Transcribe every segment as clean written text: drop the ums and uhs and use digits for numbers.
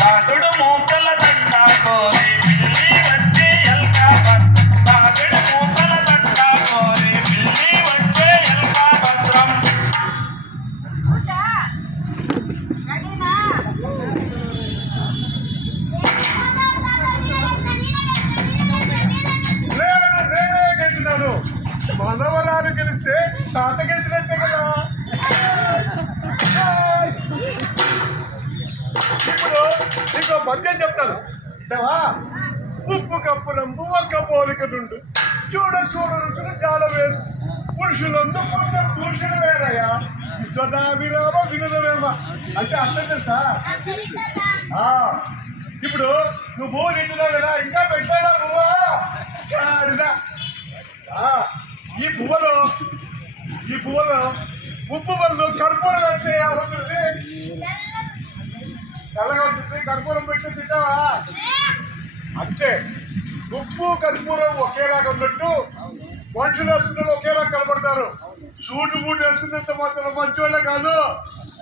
తాగుడు మూతల దండా కోరి పిల్లి వచ్చే ఎల్కా తాగుడు మూతల దండా కోరి పిల్లి వచ్చే ఎల్కా భద్రం. నేనే గెలిచినాను. మనవరాలు గెలిస్తే తాత గెలిచినట్టే కదా. ఇప్పుడు నీకు పద్యం చెప్తాను. ఉప్పు కప్పు రంపు ఒక్క పోలిక నుండు చూడ చూడ రుచులు చాలా వేరు పురుషులందు పుట్టిన పురుషులు వేరయ్యా విశ్వదాభిరామ వినోదమేమ అంటే అర్థం తెలుసా? ఇప్పుడు నువ్వు తింటున్నావు కదా, ఇంకా పెట్టాడా పువ్వా కాడిదా? ఈ పువ్వులో ఉప్పు బదులు కర్పూరం వేస్తే అవుతుంది, తెల్లగా ఉంటుంది. కర్పూరం పెట్టి తింటావా? అంతే. ఉప్పు కర్పూరం ఒకేలాగా ఉన్నట్టు మనుషులు వేసుకుంటే ఒకేలా కనపడతారు. సూటు బూట్ వేసుకున్నంత మాత్రం మంచోళ్ళే కాదు,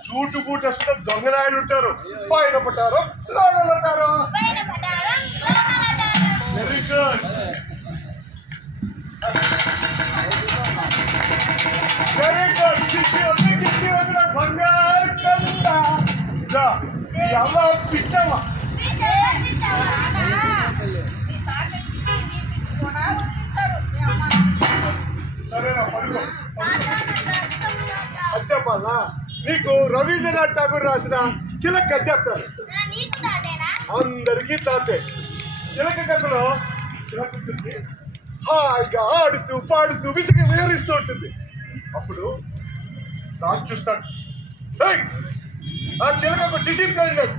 సూటు బూట్ వేసుకుంటే దొంగనాయలు ఉంటారు. పైన పట్టారు లోనలు ఉంటారు. Very good, very good. Kitty వద్దు నాకు బంగారు కంట. అమ్మ పిచ్చమ్మ సరేనా పడుకో. అది చెప్పాలా నీకు? రవీంద్రనాథ్ ఠాగూర్ రాసిన చిలక చెప్తారు. అందరికీ తాతే. చిలక కథలో చిలక ఉంటుంది, హాయిగా ఆడుతూ పాడుతూ విసిగి విహరిస్తూ ఉంటుంది. అప్పుడు రాజు చూస్తాడు, ఆ చిలకకు డిసిప్లిన్ లేదు,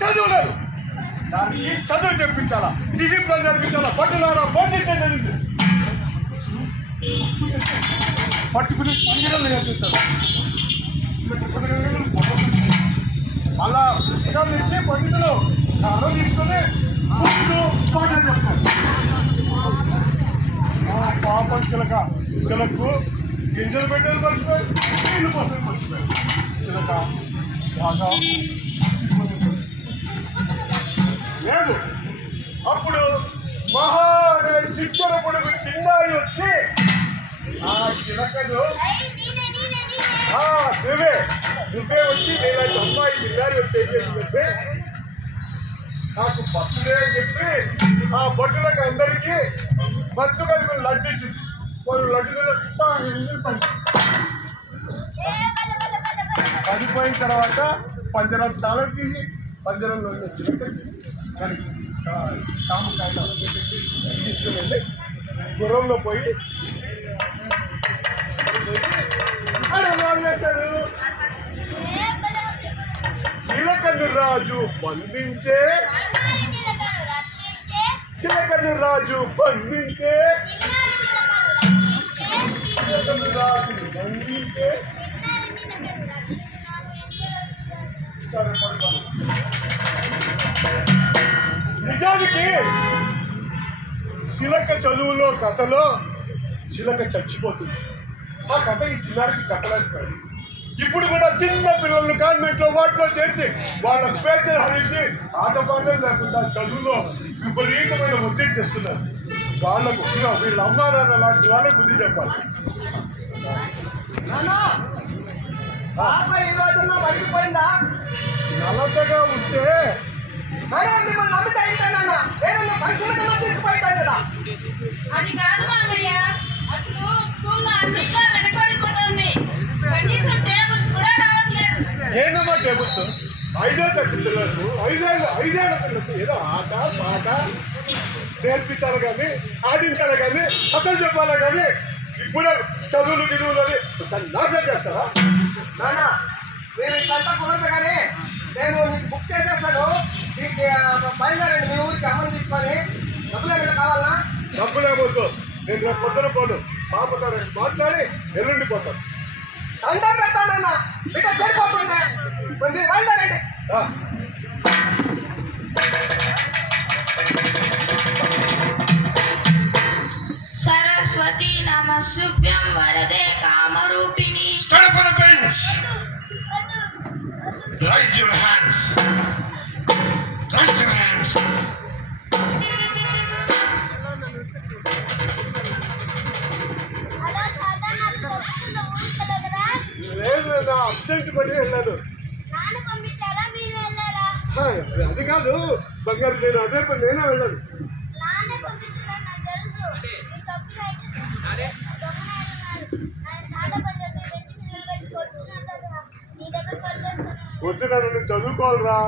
చదువు లేదు. దానికి చదువు చెప్పించాలా, డిసిప్లిన్ నేర్పించాలా. పట్టులారా బంధించండి పట్టుకుని పంజరంలో చేస్తుంటాడు. మళ్ళా పుస్తకాలు ఇచ్చి పండితులు అన్నం తీసుకొని పాటలు చెప్తారు. పాపం చిలకు గింజలు పెట్టేది మర్చిపోయి నీళ్ళు కోసం మర్చిపోయి చిలక బాగా లేదు. అప్పుడు మహాడే చిట్టర పొడుగు చిన్నారి వచ్చి ఆ చిలకను నువ్వే వచ్చి నేను అమ్మాయి చిన్నారి వచ్చి ఏం చేసిందంటే నాకు బర్త్డే అని చెప్పి ఆ బొట్టులకు అందరికీ బస్సు కలిపి లడ్డు ఇచ్చింది. వాళ్ళు లడ్డు పడిపోయిన తర్వాత పంజరం తాళం తీసి పంజరంలో చిలక కామకాయలు తీసుకుని వెళ్ళి గుర్రంలో పోయి చేశారు. చిలకను రాజు బంధించే, చిలకను రాజు బంధించే, చిలకను రాజు బంధించే. నిజానికి చిలక చదువులో కథలో చిలక చచ్చిపోతుంది. ఆ కథ ఈ చిన్నారికి చెప్పలేకపోయాడు. ఇప్పుడు కూడా చిన్న పిల్లల్ని కాన్వెంట్లో వాటిలో చేర్చి వాళ్ళ స్వేచ్ఛను హరించి ఆటపాటలు లేకుండా చదువులో విపరీతమైన ఒత్తిడి తెస్తున్నారు. వాళ్ళకు వీళ్ళ అమ్మా నాన్న లాంటి వాళ్ళకు బుద్ధి చెప్పాలి. నలతగా ఉంటే అది కాదు మామయ్య, అసలు స్కూల్లో అన్నిట్లో వెనకబడిపోతుంది. కనీసం టేబుల్స్ కూడా రావట్లేదు. ఏందమ్మా టేబుల్స్? ఐదేళ్ల పిల్లలకు ఐదేళ్ల పిల్లలకు ఏదో ఆట పాట నేర్పించాలి కానీ ఆడించాలి కానీ కథలు చెప్పాలి కానీ ఇప్పుడే చదువులు గిదువులని నాశనం చేస్తారా? నాన్న నేను ఇంకంతా కుదరదు కానీ నేను నీకు బుక్ చేసేస్తాను. నీకు బయలుదేరండి మీ ఊరికి అమ్మని తీసుకొని. డబ్బులు ఏమైనా కావాలా? డబ్బు లేకపోతే నేను రేపు పొద్దున పోను. పాపతో మాట్లాడి ఎల్లుండి పోతాను. దండం పెడతానన్నా, బిడ్డ చెడిపోతుంది. మీరు బయలుదేరండి. సరస్వతి సరస్వతి నమఃశుభ్యం వరదే కామరూపిణి. Stand up on the bench. Raise your hands. Raise your hands. Hello తాత, నాకు తప్పకుండా ఊరికెళ్ళగరా? లేదు నా అబ్సెంట్ పడి వెళ్ళాను. నాన్న పంపించారా, మీరు వెళ్ళారా? అది కాదు బంగారు, నేను అదే పని నేనే వెళ్ళాను. నాన్నే పంపించారు, నాకు తెలుసు. మీరు తప్పుగా అయితే దొంగనే ఉన్నారు. నాన్న పని చెప్పి వెంటనే నిలబెట్టి కొట్టుకున్నారు కదా. నీ దగ్గర పని చేస్తాను. వద్దు, నన్ను చదువుకోవాలరా.